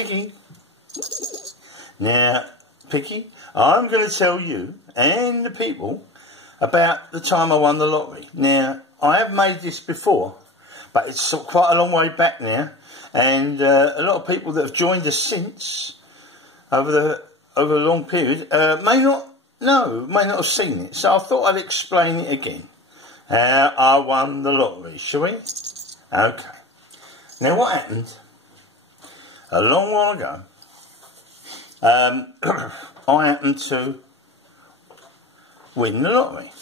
Piggy. Now, Piggy, I'm going to tell you and the people about the time I won the lottery. Now, I have made this before, but it's quite a long way back now, and a lot of people that have joined us since, over a long period, may not have seen it. So I thought I'd explain it again. How I won the lottery, shall we? Okay. Now, what happened? A long while ago, I happened to win the lottery.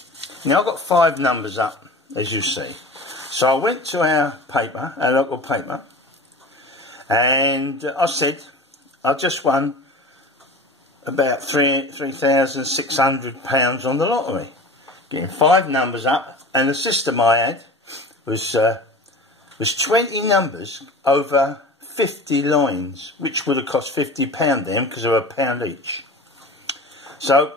Now, I've got 5 numbers up, as you see. So I went to our local paper, and I said, I just won about £3,600 on the lottery. Getting 5 numbers up, and the system I had was 20 numbers over 50 lines, which would have cost £50 then, because they were £1 each. So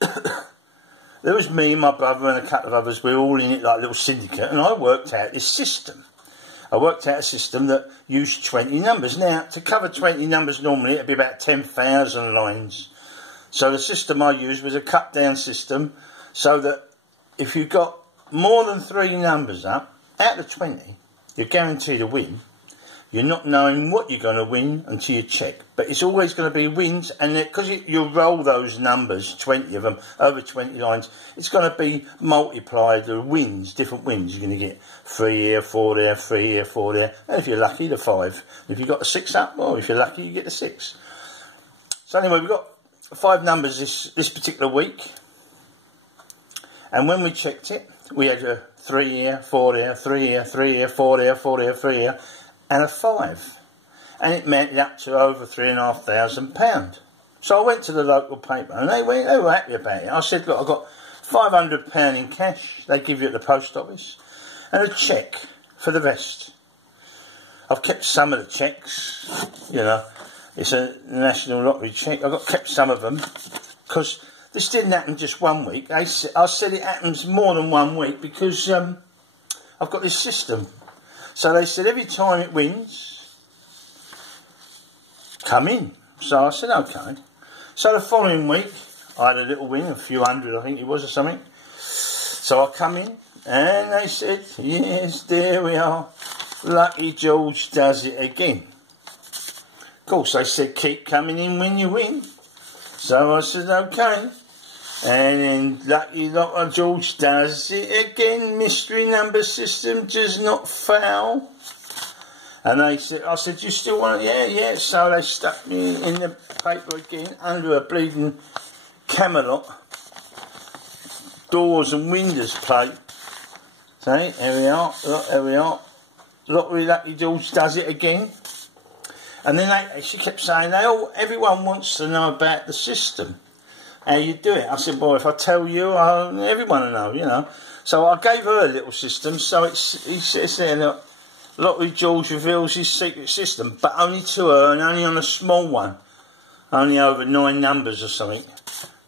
there was me, my brother, and a couple of others. We were all in it like a little syndicate, and I worked out this system. I worked out a system that used 20 numbers. Now, to cover 20 numbers normally, it'd be about 10,000 lines. So the system I used was a cut-down system, so that if you got more than 3 numbers up, out of 20, you're guaranteed a win. You're not knowing what you're going to win until you check. But it's always going to be wins, and because you roll those numbers, 20 of them, over 20 lines, it's going to be multiplied, the wins, different wins. You're going to get 3 here, 4 there, 3 here, 4 there, and if you're lucky, the 5. And if you've got the 6 up, well, if you're lucky, you get the 6. So anyway, we've got 5 numbers this particular week, and when we checked it, we had a 3 here, 4 there, 3 here, 3 here, 4 there, 4 there, 3 here, and a 5, and it mounted up to over £3,500. So I went to the local paper, and they were happy about it. I said, look, I've got £500 in cash they give you at the post office, and a cheque for the rest. I've kept some of the cheques, you know, it's a national lottery cheque. I've kept some of them, because this didn't happen just 1 week. I said it happens more than 1 week, because I've got this system. So they said every time it wins, come in. So I said, okay. So the following week, I had a little win, a few hundred, I think it was, or something. So I come in, and they said, yes, there we are. Lucky George does it again. Of course, they said, keep coming in when you win. So I said, okay. And then Lucky George does it again. Mystery number system does not fail. And they said, I said, you still want it? Yeah. So they stuck me in the paper again under a bleeding Camelot doors and windows plate. See, there we are. Look, there we are. Lottery Lucky George does it again. And then she kept saying, everyone wants to know about the system. How you do it. I said, well, if I tell you, everyone will know, you know. So I gave her a little system. So he says there, look, Lottery George reveals his secret system, but only to her and only on a small one. Only over 9 numbers or something.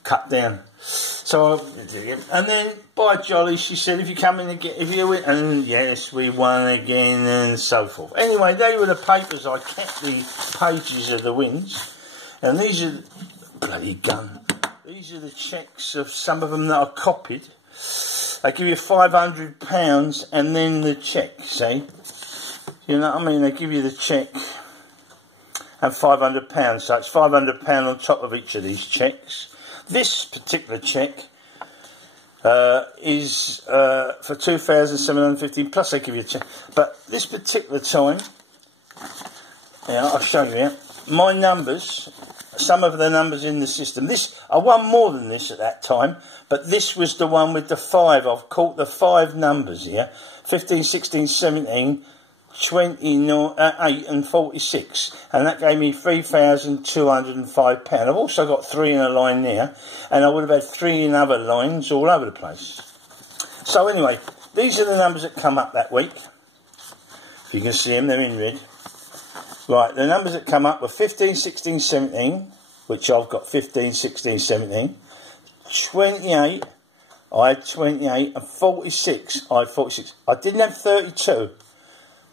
Cut down. So, and then, by jolly, she said, if you come in again, if you win, and yes, we won again, and so forth. Anyway, they were the papers. I kept the pages of the wins. And these are, bloody gun. These are the cheques of some of them that I copied. They give you £500 and then the cheque, see? You know what I mean? They give you the cheque and £500. So it's £500 on top of each of these cheques. This particular cheque is for £2,750, plus they give you a cheque. But this particular time, yeah, I'll show you. My numbers, some of the numbers in the system. I won more than this at that time, but this was the one with the 5. I've caught the 5 numbers here: 15, 16, 17, 29, 8 and 46, and that gave me £3,205. I've also got 3 in a line there, and I would have had 3 in other lines all over the place. So anyway, these are the numbers that come up that week. If you can see them, they're in red. Right, the numbers that come up were 15, 16, 17, which I've got 15, 16, 17, 28, I had 28, and 46, I had 46. I didn't have 32.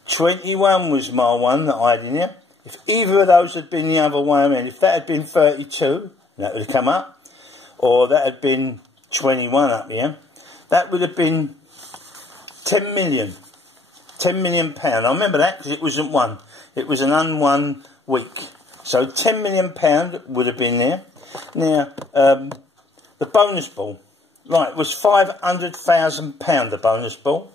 21 was my one that I had in there. if either of those had been the other way around, if that had been 32, that would have come up, or that had been 21 up here, that would have been 10 million. £10 million. I remember that because it wasn't one. It was an unwon week. So £10 million would have been there. Now, the bonus ball, right, was £500,000, the bonus ball.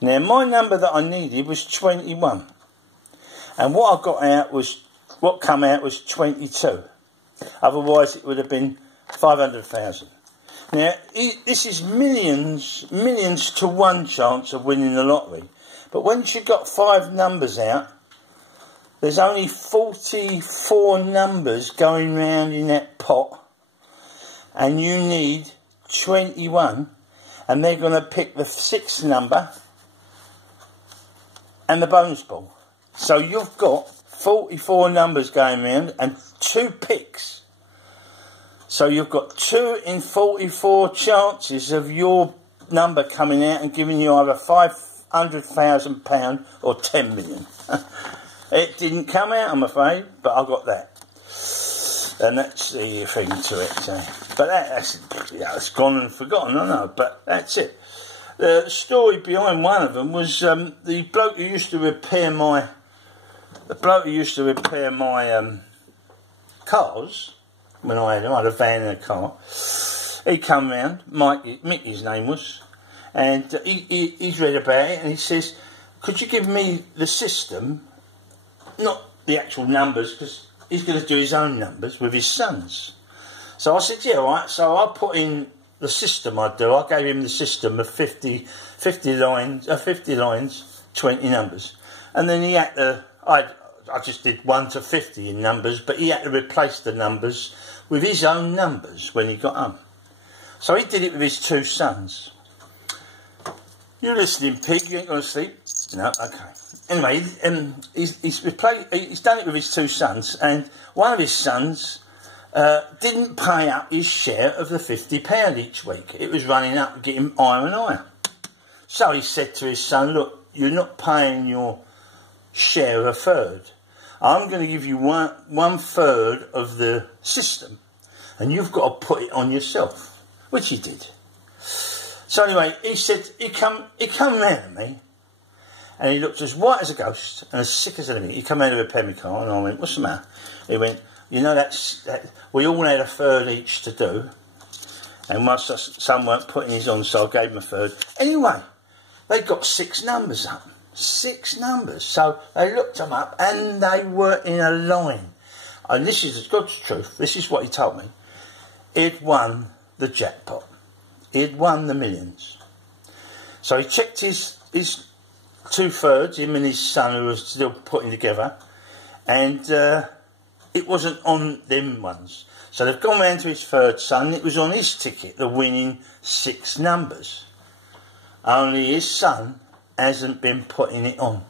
Now, my number that I needed was 21. And what I got out was, what come out was 22. Otherwise, it would have been 500,000. Now, this is millions to one chance of winning the lottery. But once you've got 5 numbers out, there's only 44 numbers going round in that pot. And you need 21. And they're going to pick the 6th number and the bonus ball. So you've got 44 numbers going round and 2 picks. So you've got 2 in 44 chances of your number coming out and giving you either £500,000 or 10 million. It didn't come out, I'm afraid, but I got that. And that's the thing to it. So. But that's, yeah, it's gone and forgotten, I know, but that's it. The story behind one of them was the bloke who used to repair my cars. When I had a van and a car, he come round, Mickey's name was, and he's read about it, and he says, could you give me the system, not the actual numbers, because he's going to do his own numbers with his sons. So I said, yeah, all right. So I put in the system I do. I gave him the system of 50 lines, 20 numbers, and then he had to, I just did 1 to 50 in numbers, but he had to replace the numbers with his own numbers when he got home. So he did it with his 2 sons. You listening, Pig? You ain't going to sleep? No? Okay. Anyway, he's done it with his 2 sons, and one of his sons didn't pay up his share of the £50 each week. It was running up and getting higher and higher. So he said to his son, look, you're not paying your share of a third. I'm going to give you one third of the system, and you've got to put it on yourself, which he did. So anyway, he said, he come round to me, and he looked as white as a ghost and as sick as anything. He come out of a repair my car, and I went, what's the matter? He went, you know, that we all had a third each to do, and my son weren't putting his on, so I gave him a third. Anyway, they got 6 numbers up. 6 numbers. So they looked them up and they were in a line. And this is God's truth. This is what he told me. He'd won the jackpot. He'd won the millions. So he checked his 2/3, him and his son, who was still putting together, and it wasn't on them ones. So they've gone round to his 3rd son. It was on his ticket, the winning 6 numbers. Only his son hasn't been putting it on.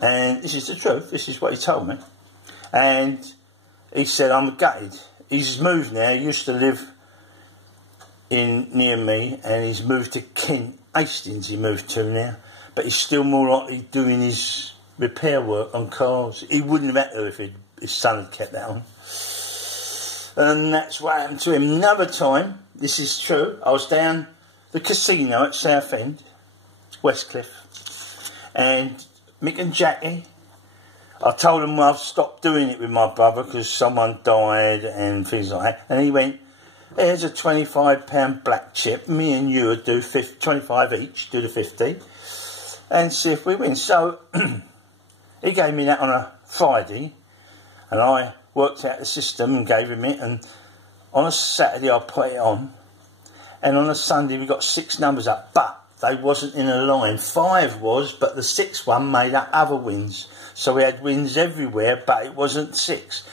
And this is the truth. This is what he told me. And he said, I'm gutted. He's moved now. He used to live near me, and he's moved to Kent, Hastings he moved to now. But he's still more likely doing his repair work on cars. He wouldn't have had to if his son had kept that on. And that's what happened to him. Another time, this is true, I was down the casino at Southend, Westcliff, and Mick and Jackie, I told them I've stopped doing it with my brother because someone died and things like that, and he went, here's a £25 black chip, me and you would do 25 each, do the 50 and see if we win. So he gave me that on a Friday, and I worked out the system and gave him it, and on a Saturday I put it on, and on a Sunday we got 6 numbers up, but they wasn't in a line. 5 was, but the 6th one made up other wins. So we had wins everywhere, but it wasn't 6.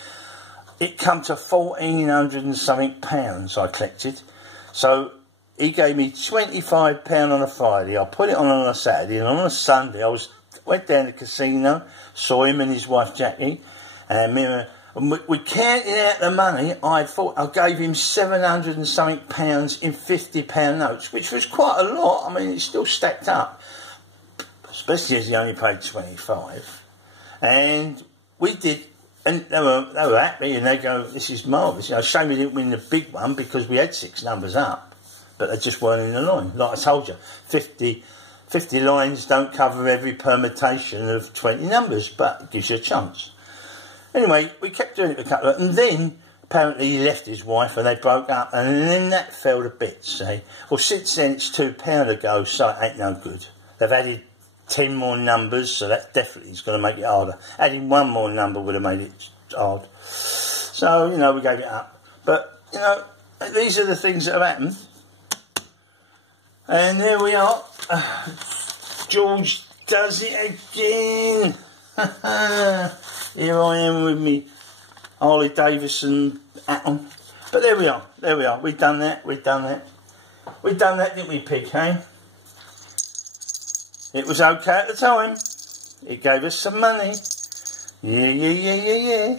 It come to £1,400 and something I collected. So he gave me £25 on a Friday. I put it on a Saturday, and on a Sunday I went down to the casino, saw him and his wife Jackie, and we counted out the money. I gave him £700 and something in £50 notes, which was quite a lot. I mean, it's still stacked up, especially as he only paid 25. And we did, and they were happy, and they go, this is marvellous. You know, shame we didn't win the big one because we had 6 numbers up, but they just weren't in the line. Like I told you, 50 lines don't cover every permutation of 20 numbers, but it gives you a chance. Anyway, we kept doing it for a couple of, and then apparently he left his wife and they broke up, and then that fell to bits, see. Well, since then it's £2 a go, so it ain't no good. They've added 10 more numbers, so that definitely is going to make it harder. Adding 1 more number would have made it hard. So, you know, we gave it up. But, you know, these are the things that have happened. And there we are. George does it again. Here I am with me Harley Davidson hat on. But there we are. There we are. We've done that. We've done that. We've done that, didn't we, Pig, hey? It was okay at the time. It gave us some money. Yeah.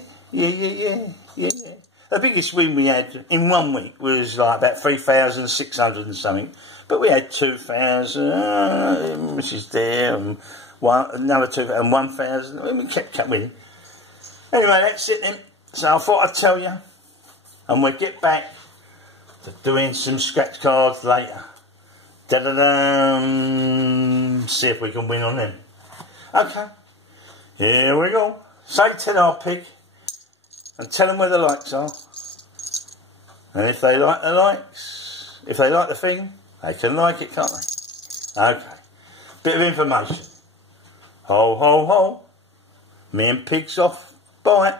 The biggest win we had in 1 week was like about 3,600 and something. But we had 2,000, which is there, and another 2,000, and 1,000. We kept winning. Anyway, that's it then. So I thought I'd tell you. And we'll get back to doing some scratch cards later. Da-da-dum. See if we can win on them. Okay. Here we go. Say to our Pig. And tell them where the likes are. And if they like the likes, if they like the thing, they can like it, can't they? Okay. Bit of information. Ho, ho, ho. Me and Pig's off. Bye.